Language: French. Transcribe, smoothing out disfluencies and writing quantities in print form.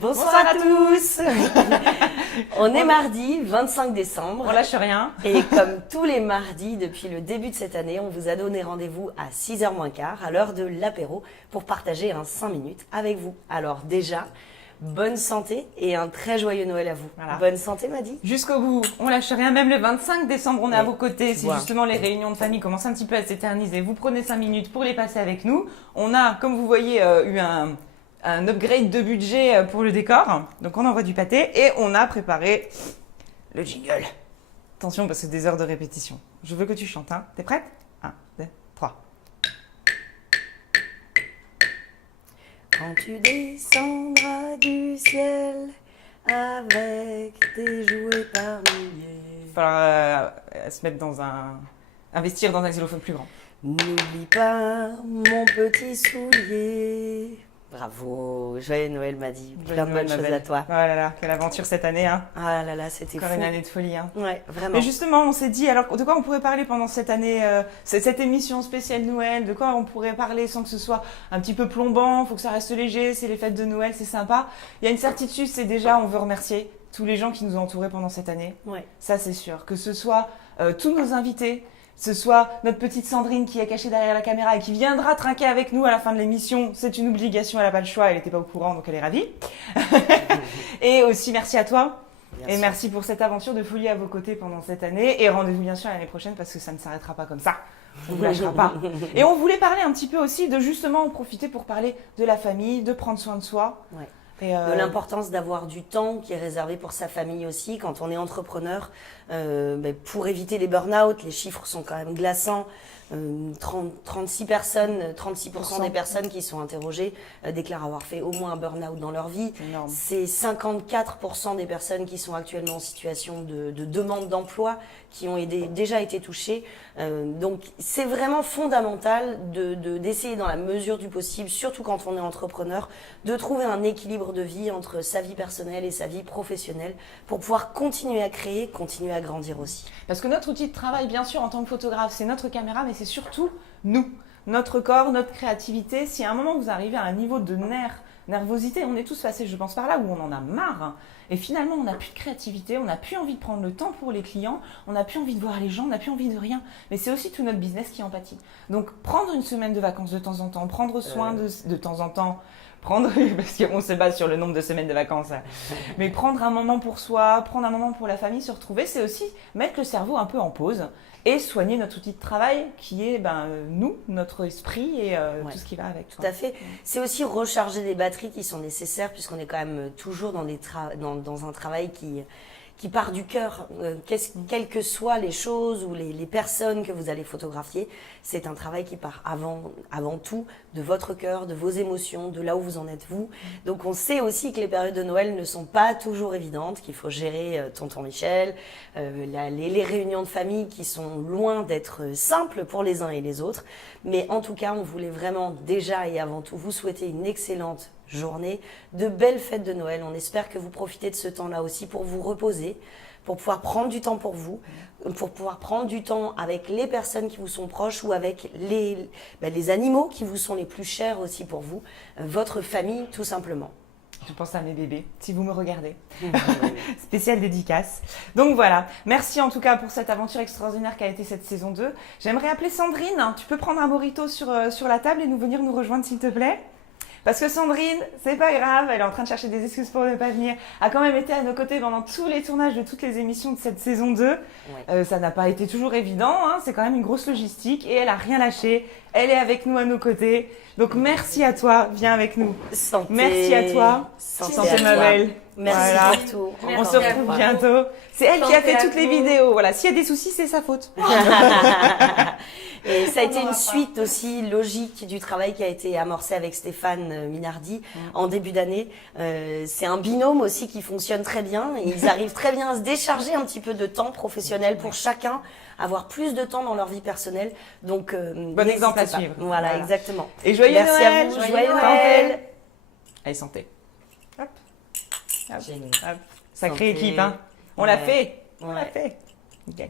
Bonsoir à tous. On est mardi 25 décembre. On lâche rien. Et comme tous les mardis depuis le début de cette année, on vous a donné rendez-vous à 6h moins quart, à l'heure de l'apéro, pour partager 5 minutes avec vous. Alors déjà, bonne santé et un très joyeux Noël à vous. Voilà. Bonne santé, Madi. Jusqu'au bout, on lâche rien. Même le 25 décembre, on est à vos côtés. Si vois. justement les réunions de famille commencent un petit peu à s'éterniser, vous prenez 5 minutes pour les passer avec nous. On a, comme vous voyez, eu un upgrade de budget pour le décor. Donc on envoie du pâté et on a préparé le jingle. Attention parce que c'est des heures de répétition. Je veux que tu chantes, hein. T'es prête? 1, 2, 3. Quand tu descendras du ciel avec tes jouets par milliers. Il va falloir se mettre investir dans un xylophone plus grand. N'oublie pas mon petit soulier. Bravo, joyeux Noël, Madi. Plein de bonnes choses à toi. Oh là là, quelle aventure cette année, hein. Ah là là, c'était Encore fou. une année de folie, hein. Ouais, vraiment. Mais justement, on s'est dit, alors de quoi on pourrait parler pendant cette année, cette émission spéciale Noël, de quoi on pourrait parler sans que ce soit un petit peu plombant, faut que ça reste léger, c'est les fêtes de Noël, c'est sympa. Il y a une certitude, c'est déjà, on veut remercier tous les gens qui nous ont entourés pendant cette année. Ouais. Ça, c'est sûr. Que ce soit tous nos invités, ce soit notre petite Sandrine qui est cachée derrière la caméra et qui viendra trinquer avec nous à la fin de l'émission. C'est une obligation, elle n'a pas le choix, elle n'était pas au courant, donc elle est ravie. Et aussi, merci à toi. Bien sûr. Merci pour cette aventure de folie à vos côtés pendant cette année. Et rendez-vous bien sûr l'année prochaine parce que ça ne s'arrêtera pas comme ça. On ne vous lâchera pas. Et on voulait parler un petit peu aussi de justement en profiter pour parler de la famille, de prendre soin de soi. Ouais. Et De l'importance d'avoir du temps qui est réservé pour sa famille aussi quand on est entrepreneur. Pour éviter les burn-out, les chiffres sont quand même glaçants. 36% des personnes qui sont interrogées déclarent avoir fait au moins un burn-out dans leur vie. C'est énorme. C'est 54% des personnes qui sont actuellement en situation de demande d'emploi qui ont déjà été touchées. Donc c'est vraiment fondamental d'essayer dans la mesure du possible, surtout quand on est entrepreneur, de trouver un équilibre de vie entre sa vie personnelle et sa vie professionnelle pour pouvoir continuer à créer, continuer à grandir aussi. Parce que notre outil de travail, bien sûr, en tant que photographe, c'est notre caméra, mais c'est surtout nous, notre corps, notre créativité. Si à un moment vous arrivez à un niveau de nervosité, on est tous passés, je pense, par là où on en a marre. Hein. Et finalement, on n'a plus de créativité, on n'a plus envie de prendre le temps pour les clients, on n'a plus envie de voir les gens, on n'a plus envie de rien. Mais c'est aussi tout notre business qui en pâtit. Donc, prendre une semaine de vacances de temps en temps, prendre soin de temps en temps, parce qu'on se base sur le nombre de semaines de vacances, hein. Mais prendre un moment pour soi, prendre un moment pour la famille, se retrouver, c'est aussi mettre le cerveau un peu en pause et soigner notre outil de travail qui est nous, notre esprit et tout ce qui va avec. Tout à fait. C'est aussi recharger des batteries qui sont nécessaires puisqu'on est quand même toujours dans un travail qui part du cœur. Quelles que soient les choses ou les personnes que vous allez photographier, c'est un travail qui part avant tout de votre cœur, de vos émotions, de là où vous en êtes vous. Donc on sait aussi que les périodes de Noël ne sont pas toujours évidentes, qu'il faut gérer tonton Michel, les réunions de famille qui sont loin d'être simples pour les uns et les autres. Mais en tout cas, on voulait vraiment déjà et avant tout vous souhaiter une excellente journée, de belles fêtes de Noël. On espère que vous profitez de ce temps-là aussi pour vous reposer, pour pouvoir prendre du temps pour vous, pour pouvoir prendre du temps avec les personnes qui vous sont proches ou avec les animaux qui vous sont les plus chers aussi pour vous, votre famille tout simplement. Je pense à mes bébés, si vous me regardez. Spéciale dédicace. Donc voilà, merci en tout cas pour cette aventure extraordinaire qu'a été cette saison 2. J'aimerais appeler Sandrine. Tu peux prendre un burrito sur la table et venir nous rejoindre s'il te plaît ? Parce que Sandrine, c'est pas grave, elle est en train de chercher des excuses pour ne pas venir, a quand même été à nos côtés pendant tous les tournages de toutes les émissions de cette saison 2. Ouais. Ça n'a pas été toujours évident, hein, c'est quand même une grosse logistique et elle a rien lâché. Elle est avec nous à nos côtés. Donc merci à toi, viens avec nous. Santé. Merci à toi. Santé ma belle. Merci Voilà. pour tout. On se retrouve bientôt. C'est elle qui a fait toutes les vidéos. Voilà, s'il y a des soucis, c'est sa faute. Et ça a été une suite aussi logique du travail qui a été amorcé avec Stéphane Minardi en début d'année. C'est un binôme aussi qui fonctionne très bien et ils arrivent très bien à se décharger un petit peu de temps professionnel pour chacun, avoir plus de temps dans leur vie personnelle. Donc, bon exemple à suivre. Voilà, exactement. Et joyeux Merci Noël. à vous, joyeux Noël. Allez, santé. Hop. Hop. Génial. Hop. Sacrée Santé. équipe, hein. On l'a Ouais. fait. On l'a Ouais. fait. Ok.